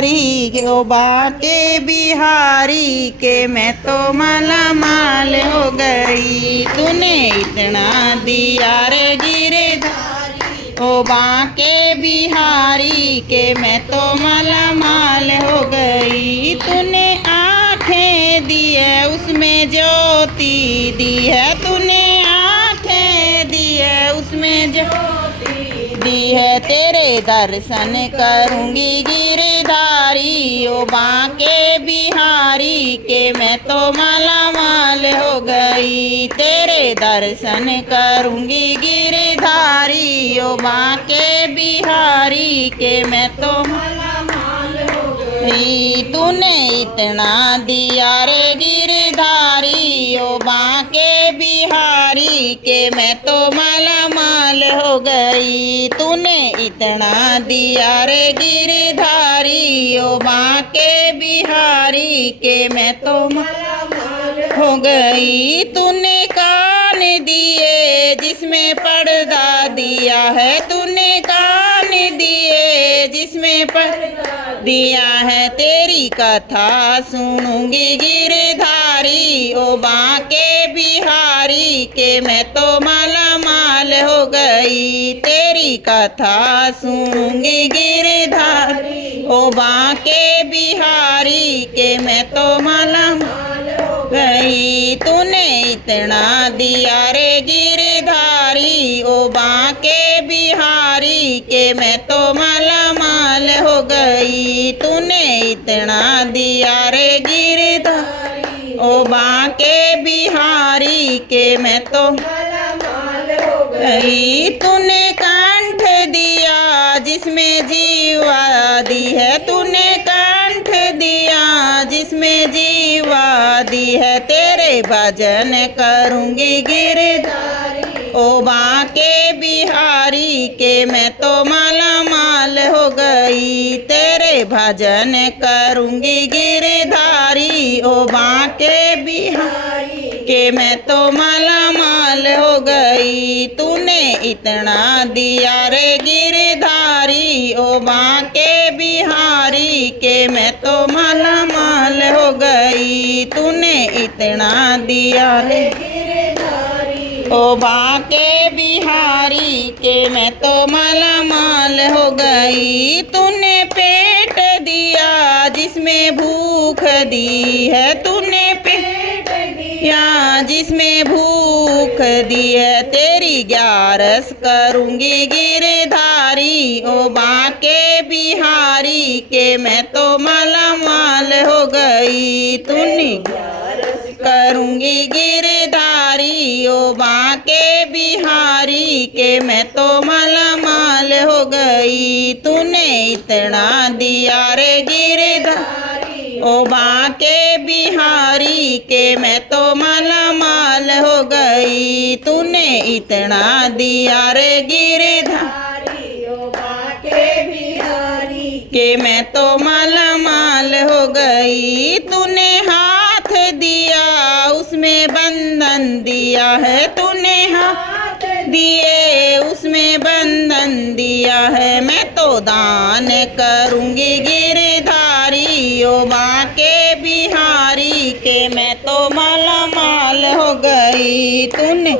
गिरधारी ओ बांके बिहारी के मैं तो माला माल हो गई। तूने इतना दिया रे गिरधारी ओ बांके बिहारी के मैं तो माला माल हो गई। तूने आँखें दी है उसमें ज्योति दी है, तूने आँखें दी है उसमें ज्योति दी है। तेरे दर्शन करूंगी गिरधारी ओ बांके बिहारी के मैं तो माला माल हो गई। तेरे दर्शन करूंगी गिरधारी ओ बांके बिहारी के मैं तो माला माल हो गई। तूने इतना दिया रे गिरधारी ओ बांके बिहारी के मैं तो माला माल हो गई। तूने इतना दिया रे गिरधारी ओ बांके बिहारी के मैं तो माला माल हो गई। तूने कान दिए जिसमें पर्दा दिया है, तूने कान दिए जिसमें पर्दा दिया है। तेरी कथा सुनूंगी गिरधारी ओ बांके बिहारी के मैं तो माला माल हो गई। तेरी कथा सुनूंगी गिरधारी ओ बांके बिहारी के मैं तो माला माल हो गई। तूने इतना दिया रे गिरधारी ओ बांके बिहारी के मैं तो माला माल हो गई। तूने इतना दिया रे गिरधारी ओ बांके बिहारी के मैं तो माला माल हो गई। तूने कंठ दिया जिसमें जीवा दी है, तूने कंठ दिया जिसमें जीवा दी है। तेरे भजन करूंगी गिरधारी ओ बांके बिहारी के मैं तो माला माल हो गई। तेरे भजन करूंगी गिरधारी ओ बांके बिहारी के मैं तो माला माल हो गई। तूने इतना दिया रे गिरधारी ओ बांके बिहारी के मैं तो माला माल हो गई। तूने इतना दिया रे गिरधारी ओ बांके बिहारी के मैं तो माला माल हो गई। तूने पेट दिया जिसमें भूख दी है, तूने पेट दिया जिसमें भूख दी है। तेरी ग्यारस करूंगी गिरधारी ओ बांके बिहारी के मैं तो माला माल हो गई। तूने ग्यारस करूंगी गिरधारी ओ बांके बिहारी के मैं तो माला माल हो गई। तूने इतना दिया रे गिरधारी ओ बांके बिहारी के मैं तो माला माल हो गई। तूने इतना दिया रे गिरधारी ओ बांके बिहारी के मैं तो माला माल हो गई। तूने हाथ दिया उसमें बंधन दिया है, तूने हाथ दिए उसमें बंधन दिया है। मैं तो दान करूंगी गिरधारी ओ बांके बिहारी के मैं तो माला माल हो गई। तूने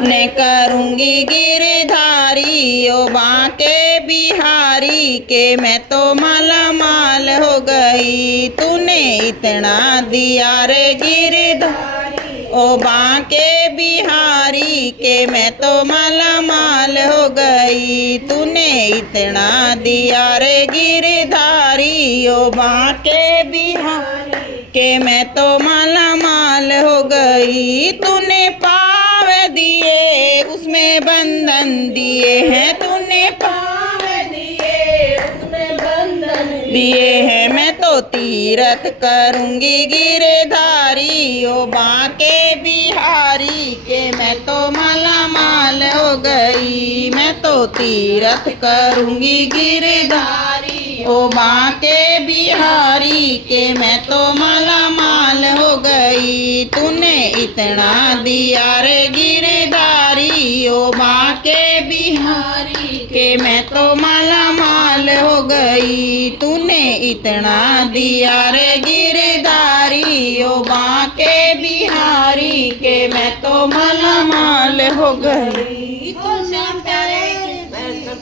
ने करूंगी गिरधारी ओ बांके बिहारी के मैं तो माला माल हो गई। तूने इतना दिया रे गिरधारी ओ बांके बिहारी के मैं तो माला माल हो गई। तूने इतना दिया रे गिरधारी ओ बांके बिहारी के मैं तो माला माल हो गई। तूने पाव दिए उसमें बंधन दिए हैं, तूने पाव दिए उसमें बंधन दिए हैं। मैं तो तीरथ करूंगी गिरधारी ओ बांके बिहारी के मैं तो माला माल हो गई। मैं तो तीरथ करूंगी गिरधारी ओ बांके बिहारी के मैं तो माला माल हो गई। तूने इतना दिया रे गिरधारी ओ बांके बिहारी के मैं तो माला माल हो गई। तूने इतना दिया रे गिरधारी ओ बांके बिहारी के मैं तो माला माल हो गई। तूने